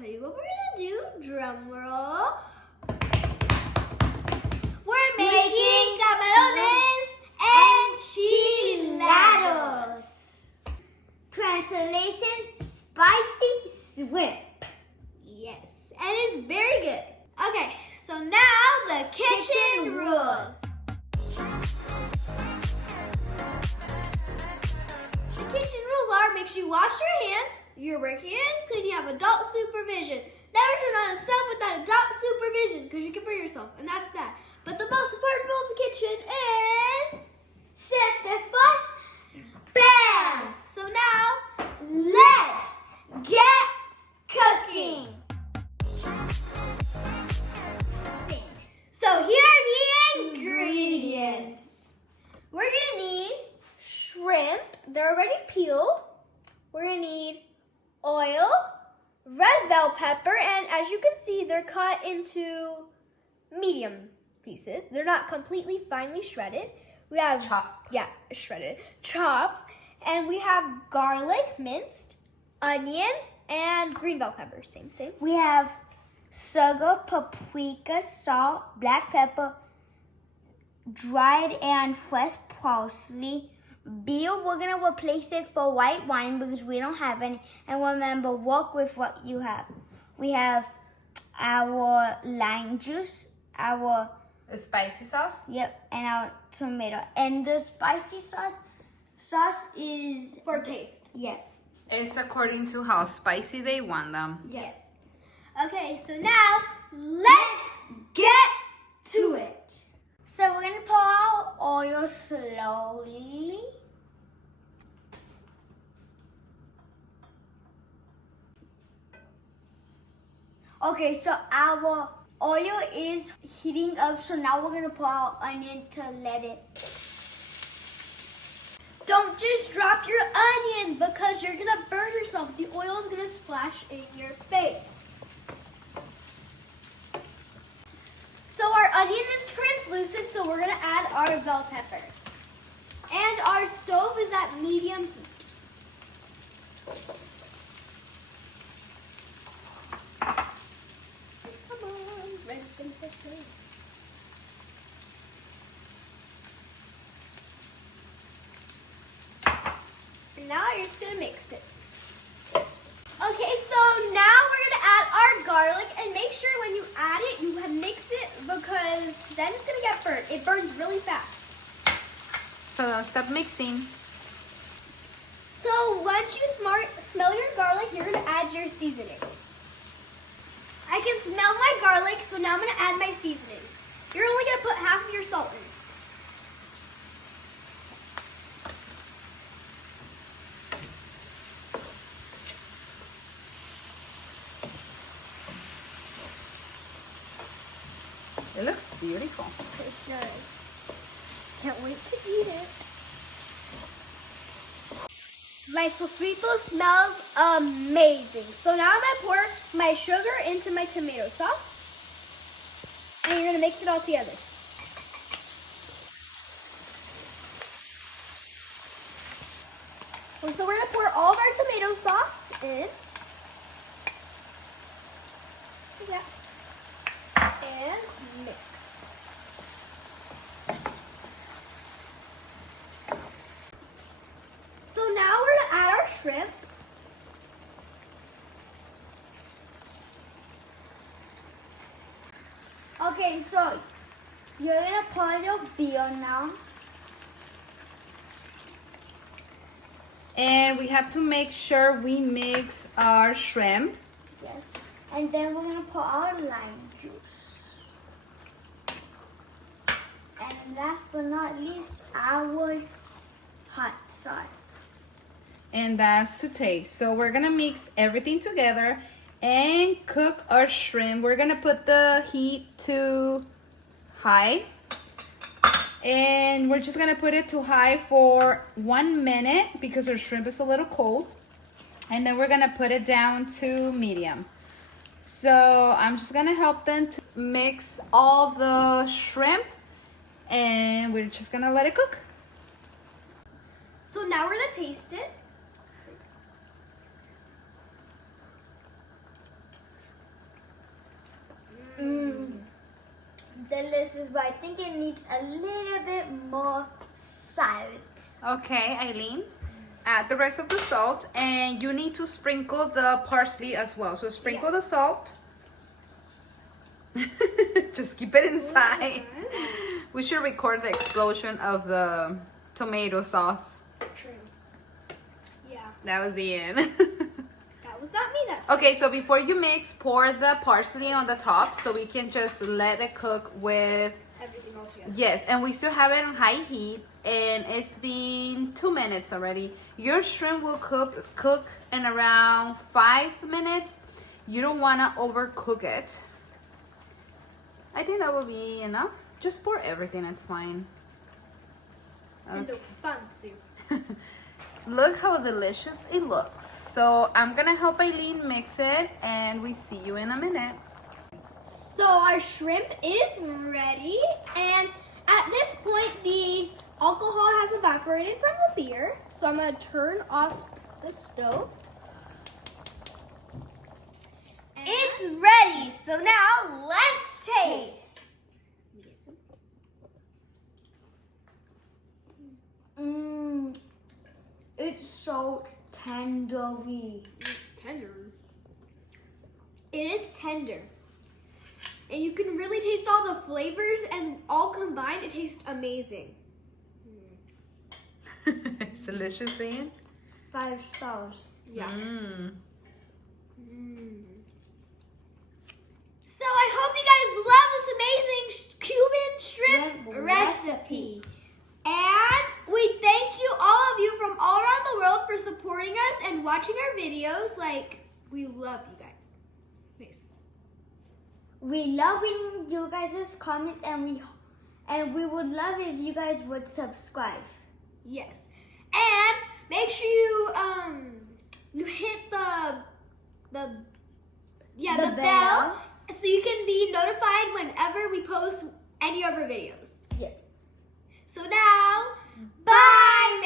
tell you what we're gonna do. Drum roll. We're making camarones enchilados. Translation, spicy shrimp. Yes, and it's very good. Okay, so now the kitchen rules. The kitchen rules are: make sure you wash your hands, your work hands clean, you have adult supervision. Never turn on a stove without adult supervision because you can burn yourself, and that's bad. But the most important rule of the kitchen is set the fuss, bam! So now, let's get cooking. So here are the ingredients. We're gonna need shrimp. They're already peeled. We're gonna need oil, red bell pepper, and as you can see, they're cut into medium pieces. They're not completely finely shredded. We have chopped. Yeah, shredded, chopped, and we have garlic minced, onion, and green bell pepper. Same thing. We have sugar, paprika, salt, black pepper, dried and fresh parsley. Beer, we're going to replace it for white wine because we don't have any. And remember, work with what you have. We have our lime juice, our... A spicy sauce? Yep, and our tomato. And the spicy sauce is... For taste. Yeah. It's according to how spicy they want them. Yes. Okay, so now let's get to it. So we're going to pour our oil slowly. Okay, so our oil is heating up, so now we're going to pour our onion to let it... Don't just drop your onions because you're gonna burn yourself. The oil is gonna splash in your face. So our onion is translucent, so we're gonna add our bell pepper. And our stove is at medium heat. Come on, red bell pepper. Now you're just gonna mix it. Okay, so now we're gonna add our garlic, and make sure when you add it, you mix it because then it's gonna get burnt. It burns really fast. So don't stop mixing. So once you smell your garlic, you're gonna add your seasoning. I can smell my garlic, so now I'm gonna add my seasonings. You're only gonna put half of your salt in. It looks beautiful. It does. Can't wait to eat it. My sofrito smells amazing. So now I'm gonna pour my sugar into my tomato sauce. And you're gonna mix it all together. And so we're gonna pour all of our tomato sauce in. Yeah. And mix. So now we're gonna add our shrimp. Okay, so you're gonna pour your beer now. And we have to make sure we mix our shrimp. Yes. And then we're gonna pour our lime juice. And last but not least, our hot sauce. And that's to taste. So we're gonna mix everything together and cook our shrimp. We're gonna put the heat to high. And we're just gonna put it to high for 1 minute because our shrimp is a little cold. And then we're gonna put it down to medium. So I'm just gonna help them to mix all the shrimp, and we're just gonna let it cook. So now we're gonna taste it. Delicious, but I think it needs a little bit more salt. Okay, Eileen, add the rest of the salt, and you need to sprinkle the parsley as well. So sprinkle the salt. Just keep it inside. We should record the explosion of the tomato sauce. True. Yeah. That was the end. That was not me that time. Okay, so before you mix, pour the parsley on the top so we can just let it cook with... Everything all together. Yes, and we still have it on high heat, and it's been 2 minutes already. Your shrimp will cook in around 5 minutes. You don't want to overcook it. I think that will be enough. Just pour everything, it's fine. It looks fancy. Look how delicious it looks. So I'm gonna help Eileen mix it, and we see you in a minute. So our shrimp is ready, and at this point the alcohol has evaporated from the beer. So I'm gonna turn off the stove. And It's ready, so now let's taste. It's so tendery. tender. It is tender. And you can really taste all the flavors, and all combined, it tastes amazing. It's delicious, Ian. 5 stars. Yeah. Mm. So I hope you guys love this amazing Cuban shrimp Shrimp recipe. And we thank you, all of you from all around the world, for supporting us and watching our videos. Like, we love you guys. Thanks. We love reading you guys' comments, and we would love if you guys would subscribe. Yes. And make sure you hit the bell, so you can be notified whenever we post any of our videos. Yeah. So now, bye!